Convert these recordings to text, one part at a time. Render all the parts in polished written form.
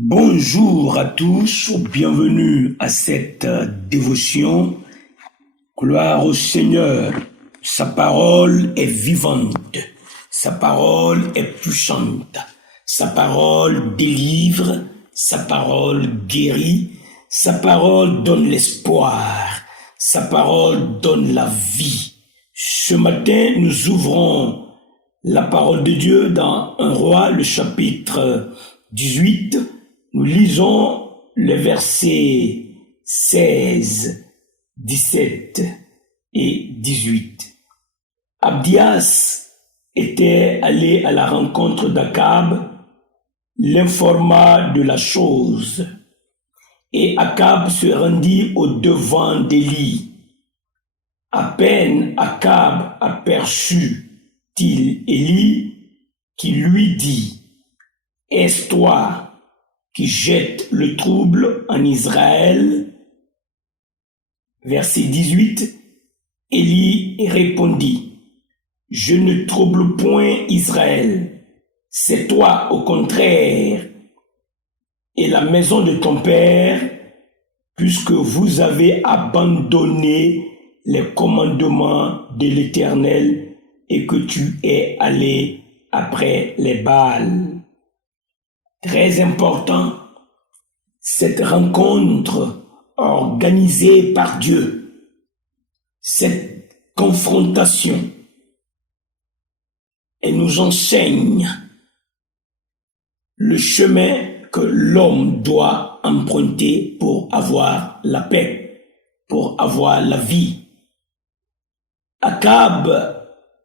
Bonjour à tous, bienvenue à cette dévotion. Gloire au Seigneur, sa parole est vivante, sa parole est puissante, sa parole délivre, sa parole guérit, sa parole donne l'espoir, sa parole donne la vie. Ce matin, nous ouvrons la parole de Dieu dans 1 Roi, le chapitre 18. Nous lisons les versets 16, 17 et 18. Abdias était allé à la rencontre d'Akab, l'informa de la chose. Et Akab se rendit au-devant d'Élie. À peine Akab aperçut-il Élie qui lui dit: « Est-ce toi qui jette le trouble en Israël ?» Verset 18, Élie répondit: « Je ne trouble point Israël, c'est toi au contraire, et la maison de ton père, puisque vous avez abandonné les commandements de l'Éternel et que tu es allé après les Baals. » Très important, cette rencontre organisée par Dieu, cette confrontation, elle nous enseigne le chemin que l'homme doit emprunter pour avoir la paix, pour avoir la vie. Akab,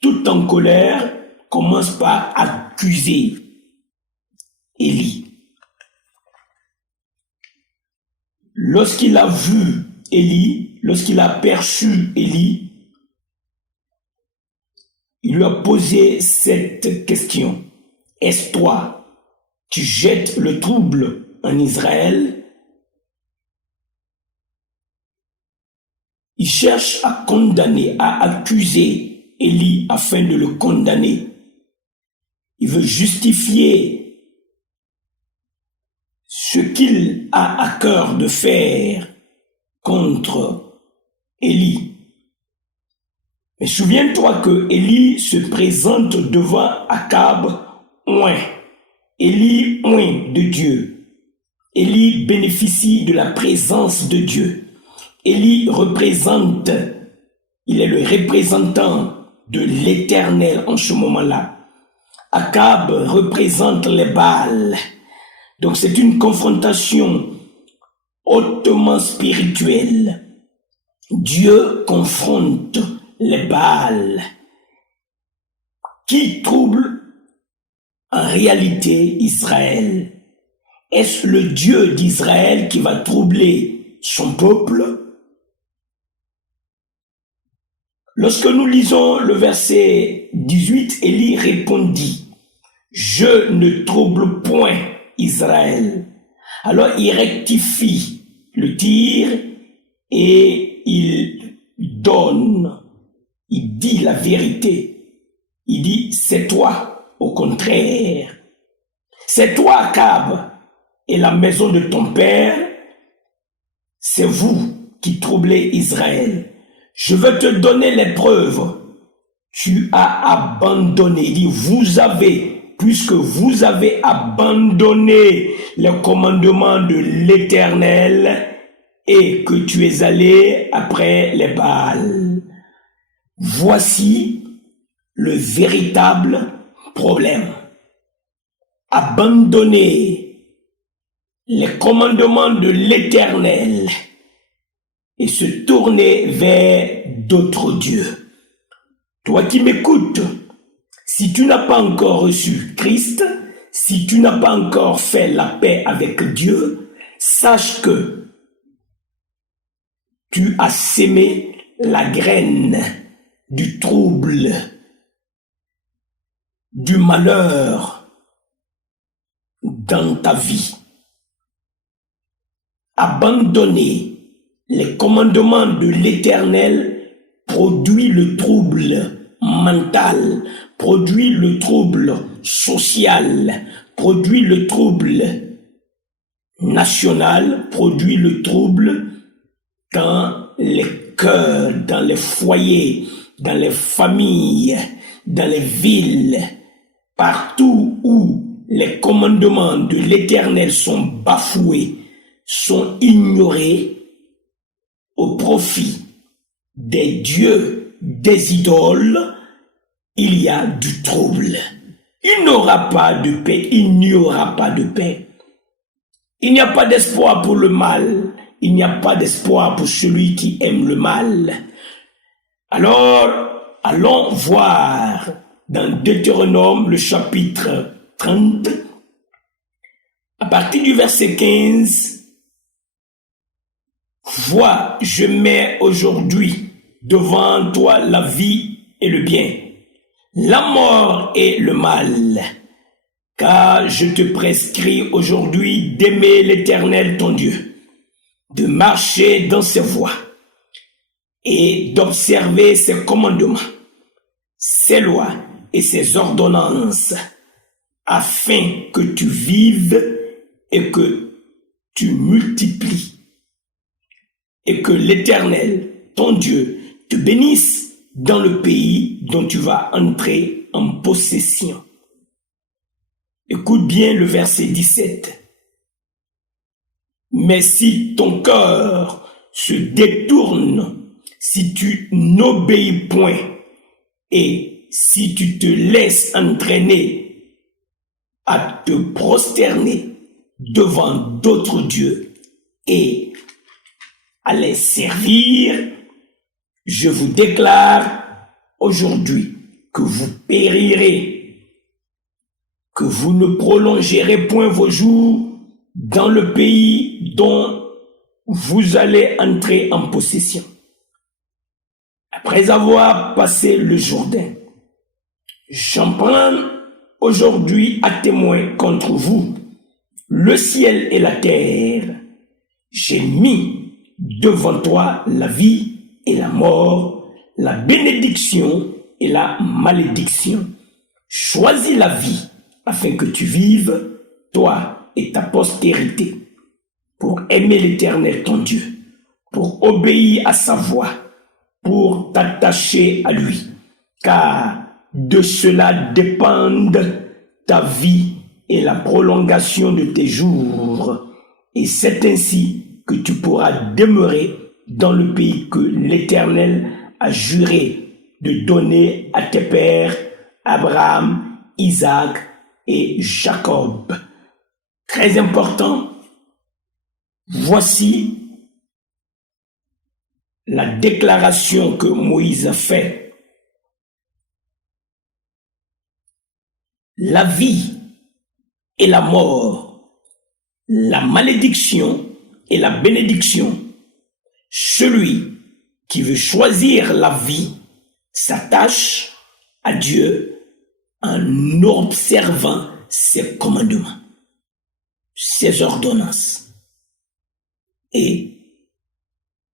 tout en colère, commence par accuser Élie. Lorsqu'il a vu Élie, lorsqu'il a aperçu Élie, il lui a posé cette question: « Est-ce toi qui jettes le trouble en Israël ?» Il cherche à condamner, à accuser Élie afin de le condamner. Il veut justifier ce qu'il a à cœur de faire contre Élie. Mais souviens-toi que Élie se présente devant Akab oint. Élie oint de Dieu. Élie bénéficie de la présence de Dieu. Élie représente, il est le représentant de l'Éternel en ce moment-là. Akab représente les Baals. Donc c'est une confrontation hautement spirituelle. Dieu confronte les Baals qui troublent en réalité Israël. Est-ce le Dieu d'Israël qui va troubler son peuple? Lorsque nous lisons le verset 18, Élie répondit: « Je ne trouble point Israël. » Alors il rectifie le tir et il dit la vérité. Il dit: « C'est toi, au contraire. C'est toi, Akab, et la maison de ton père, c'est vous qui troublez Israël. Je veux te donner les preuves. Tu as abandonné. » Il dit: « Vous avez, puisque vous avez abandonné les commandements de l'Éternel et que tu es allé après les Baals. » Voici le véritable problème. Abandonner les commandements de l'Éternel et se tourner vers d'autres dieux. Toi qui m'écoutes, si tu n'as pas encore reçu Christ, si tu n'as pas encore fait la paix avec Dieu, sache que tu as sémé la graine du trouble, du malheur dans ta vie. Abandonner les commandements de l'Éternel produit le trouble mental, produit le trouble social, produit le trouble national produit le trouble dans les cœurs, dans les foyers, dans les familles, dans les villes, partout où les commandements de l'Éternel sont bafoués, sont ignorés au profit des dieux, des idoles, il y a du trouble. Il n'aura pas de paix, il n'y aura pas de paix. Il n'y a pas d'espoir pour le mal, il n'y a pas d'espoir pour celui qui aime le mal. Alors, allons voir dans Deutéronome, le chapitre 30, à partir du verset 15, « Vois, je mets aujourd'hui devant toi la vie et le bien, la mort et le mal, car je te prescris aujourd'hui d'aimer l'Éternel ton Dieu, de marcher dans ses voies et d'observer ses commandements, ses lois et ses ordonnances, afin que tu vives et que tu multiplies, et que l'Éternel, ton Dieu, te bénisse dans le pays dont tu vas entrer en possession. » Écoute bien le verset 17. « Mais si ton cœur se détourne, si tu n'obéis point, et si tu te laisses entraîner à te prosterner devant d'autres dieux et à les servir, je vous déclare aujourd'hui que vous périrez, que vous ne prolongerez point vos jours dans le pays dont vous allez entrer en possession. Après avoir passé le Jourdain, j'en prends aujourd'hui à témoin contre vous le ciel et la terre. J'ai mis devant toi la vie et la mort, la bénédiction et la malédiction. Choisis la vie afin que tu vives, toi et ta postérité, pour aimer l'Éternel ton Dieu, pour obéir à sa voix, pour t'attacher à lui, car de cela dépendent ta vie et la prolongation de tes jours. Et c'est ainsi que tu pourras demeurer dans le pays que l'Éternel a juré de donner à tes pères, Abraham, Isaac et Jacob. Très important, voici la déclaration que Moïse a faite. La vie et la mort, la malédiction et la bénédiction. Celui qui veut choisir la vie s'attache à Dieu en observant ses commandements, ses ordonnances et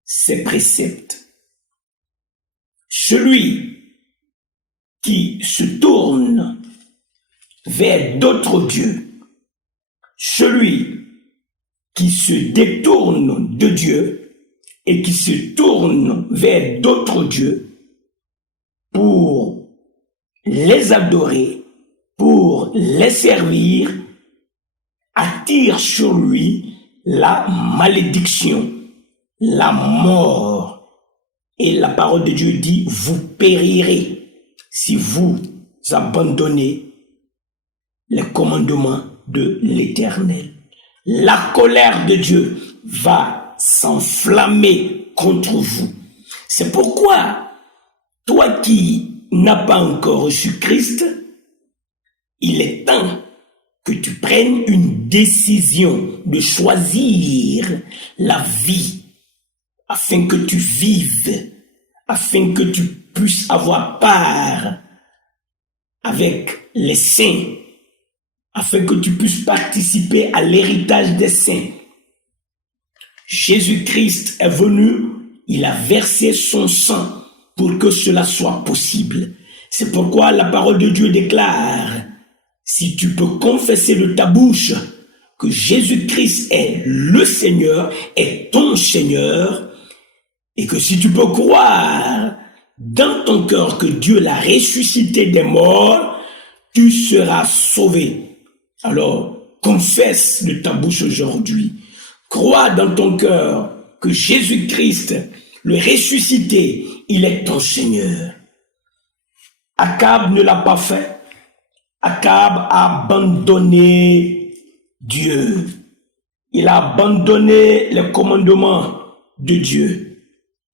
ses préceptes. Celui qui se tourne vers d'autres dieux, celui qui se détourne de Dieu et qui se tourne vers d'autres dieux pour les adorer, pour les servir, attire sur lui la malédiction, la mort. Et la parole de Dieu dit, vous périrez si vous abandonnez les commandements de l'Éternel. La colère de Dieu va s'enflammer contre vous. C'est pourquoi, toi qui n'as pas encore reçu Christ, il est temps que tu prennes une décision de choisir la vie afin que tu vives, afin que tu puisses avoir part avec les saints, afin que tu puisses participer à l'héritage des saints. Jésus-Christ est venu, il a versé son sang pour que cela soit possible. C'est pourquoi la parole de Dieu déclare, si tu peux confesser de ta bouche que Jésus-Christ est le Seigneur, est ton Seigneur, et que si tu peux croire dans ton cœur que Dieu l'a ressuscité des morts, tu seras sauvé. Alors, confesse de ta bouche aujourd'hui. Crois dans ton cœur que Jésus-Christ, le ressuscité, il est ton Seigneur. Akab ne l'a pas fait. Akab a abandonné Dieu. Il a abandonné les commandements de Dieu.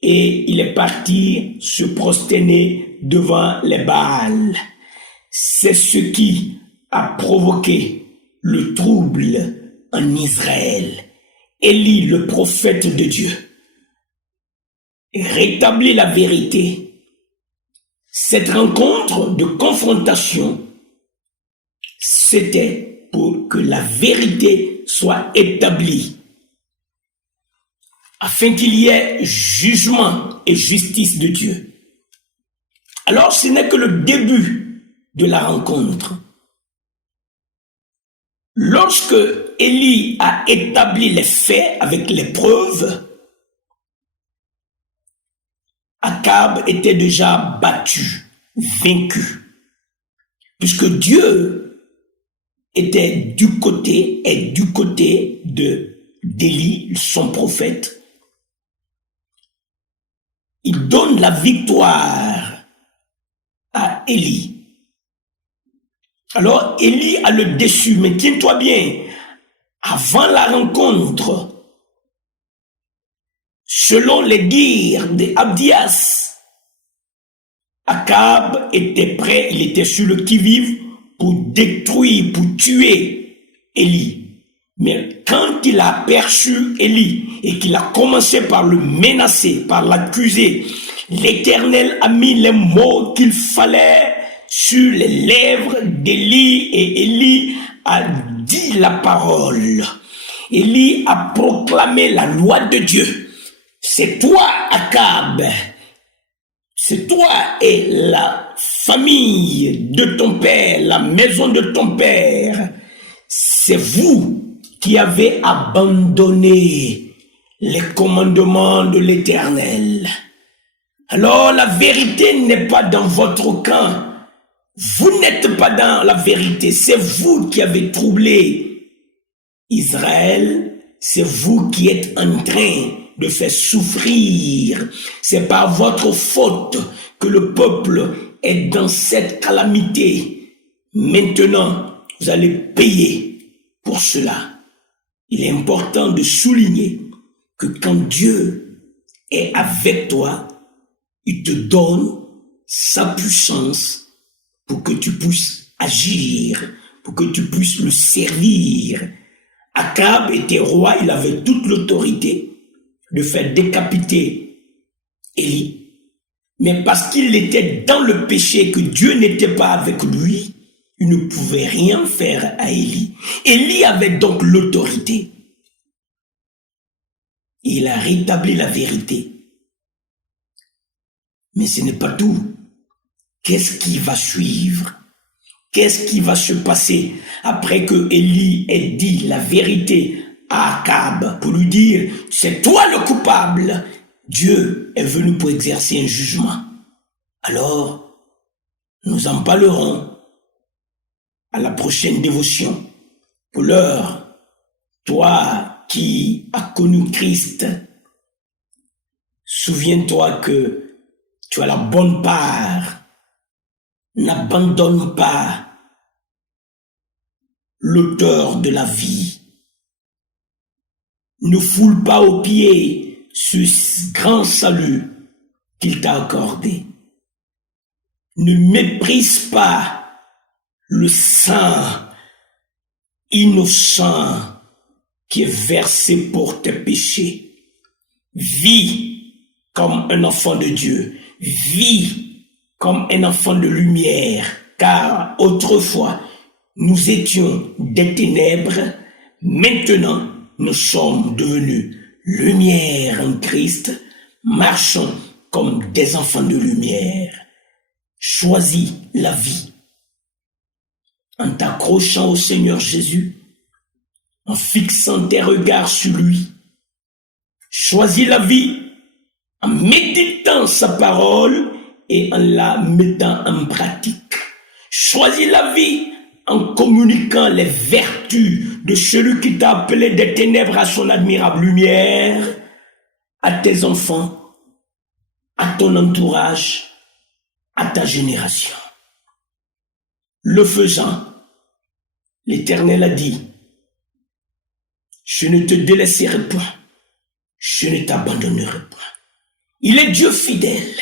Et il est parti se prosterner devant les Baals. C'est ce qui a provoqué le trouble en Israël. Élie, le prophète de Dieu, rétablit la vérité. Cette rencontre de confrontation, c'était pour que la vérité soit établie, afin qu'il y ait jugement et justice de Dieu. Alors, ce n'est que le début de la rencontre. Lorsque Élie a établi les faits avec les preuves, Akab était déjà battu, vaincu, puisque Dieu était du côté d'Élie, son prophète. Il donne la victoire à Élie. Alors Élie a le déçu, mais tiens-toi bien, avant la rencontre, selon les dires d'Abdias, Akab était prêt, il était sur le qui-vive pour détruire, pour tuer Élie. Mais quand il a aperçu Élie et qu'il a commencé par le menacer, par l'accuser, l'Éternel a mis les mots qu'il fallait sur les lèvres d'Élie et Élie a dit la parole. Élie a proclamé la loi de Dieu. C'est toi, Akab. C'est toi et la famille de ton père, la maison de ton père. C'est vous qui avez abandonné les commandements de l'Éternel. Alors la vérité n'est pas dans votre camp. Vous n'êtes pas dans la vérité. C'est vous qui avez troublé Israël. C'est vous qui êtes en train de faire souffrir. C'est par votre faute que le peuple est dans cette calamité. Maintenant, vous allez payer pour cela. Il est important de souligner que quand Dieu est avec toi, il te donne sa puissance pour que tu puisses agir, pour que tu puisses le servir. Akab était roi, il avait toute l'autorité de faire décapiter Élie. Mais parce qu'il était dans le péché, que Dieu n'était pas avec lui, il ne pouvait rien faire à Élie. Élie avait donc l'autorité. Il a rétabli la vérité. Mais ce n'est pas tout. Qu'est-ce qui va suivre? Qu'est-ce qui va se passer après que Élie ait dit la vérité à Akab pour lui dire « C'est toi le coupable ». Dieu est venu pour exercer un jugement. Alors, nous en parlerons à la prochaine dévotion. Pour l'heure, toi qui as connu Christ, souviens-toi que tu as la bonne part. N'abandonne pas l'auteur de la vie. Ne foule pas aux pieds ce grand salut qu'il t'a accordé. Ne méprise pas le sang innocent qui est versé pour tes péchés. Vis comme un enfant de Dieu. Vis comme un enfant de lumière, car autrefois, nous étions des ténèbres, maintenant, nous sommes devenus lumière en Christ, marchons comme des enfants de lumière. Choisis la vie en t'accrochant au Seigneur Jésus, en fixant tes regards sur lui. Choisis la vie en méditant sa parole et en la mettant en pratique. Choisis la vie en communiquant les vertus de celui qui t'a appelé des ténèbres à son admirable lumière, à tes enfants, à ton entourage, à ta génération. Le faisant, l'Éternel a dit, je ne te délaisserai point, je ne t'abandonnerai point. Il est Dieu fidèle.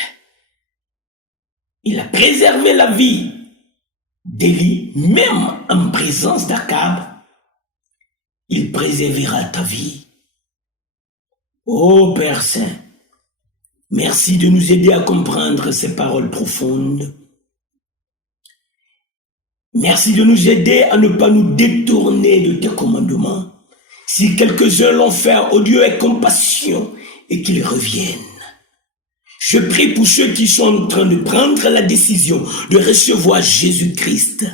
Il a préservé la vie d'Élie, même en présence d'Akab. Il préservera ta vie. Ô Père Saint, merci de nous aider à comprendre ces paroles profondes. Merci de nous aider à ne pas nous détourner de tes commandements. Si quelques-uns l'ont fait, ô Dieu, aie compassion et qu'ils reviennent. Je prie pour ceux qui sont en train de prendre la décision de recevoir Jésus-Christ.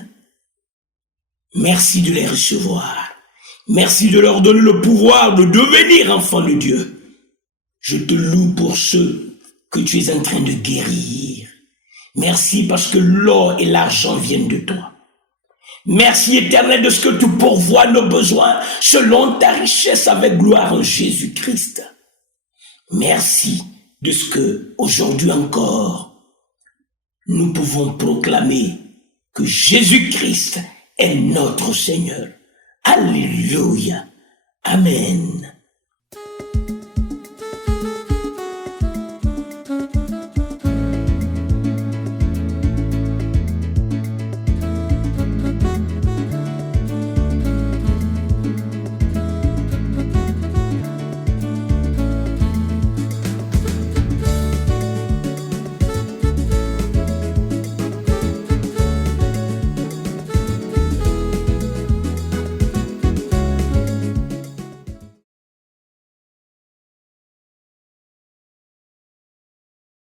Merci de les recevoir. Merci de leur donner le pouvoir de devenir enfants de Dieu. Je te loue pour ceux que tu es en train de guérir. Merci parce que l'or et l'argent viennent de toi. Merci Éternel de ce que tu pourvois nos besoins selon ta richesse avec gloire en Jésus-Christ. Merci de ce que aujourd'hui encore nous pouvons proclamer que Jésus-Christ est notre Seigneur. Alléluia. Amen.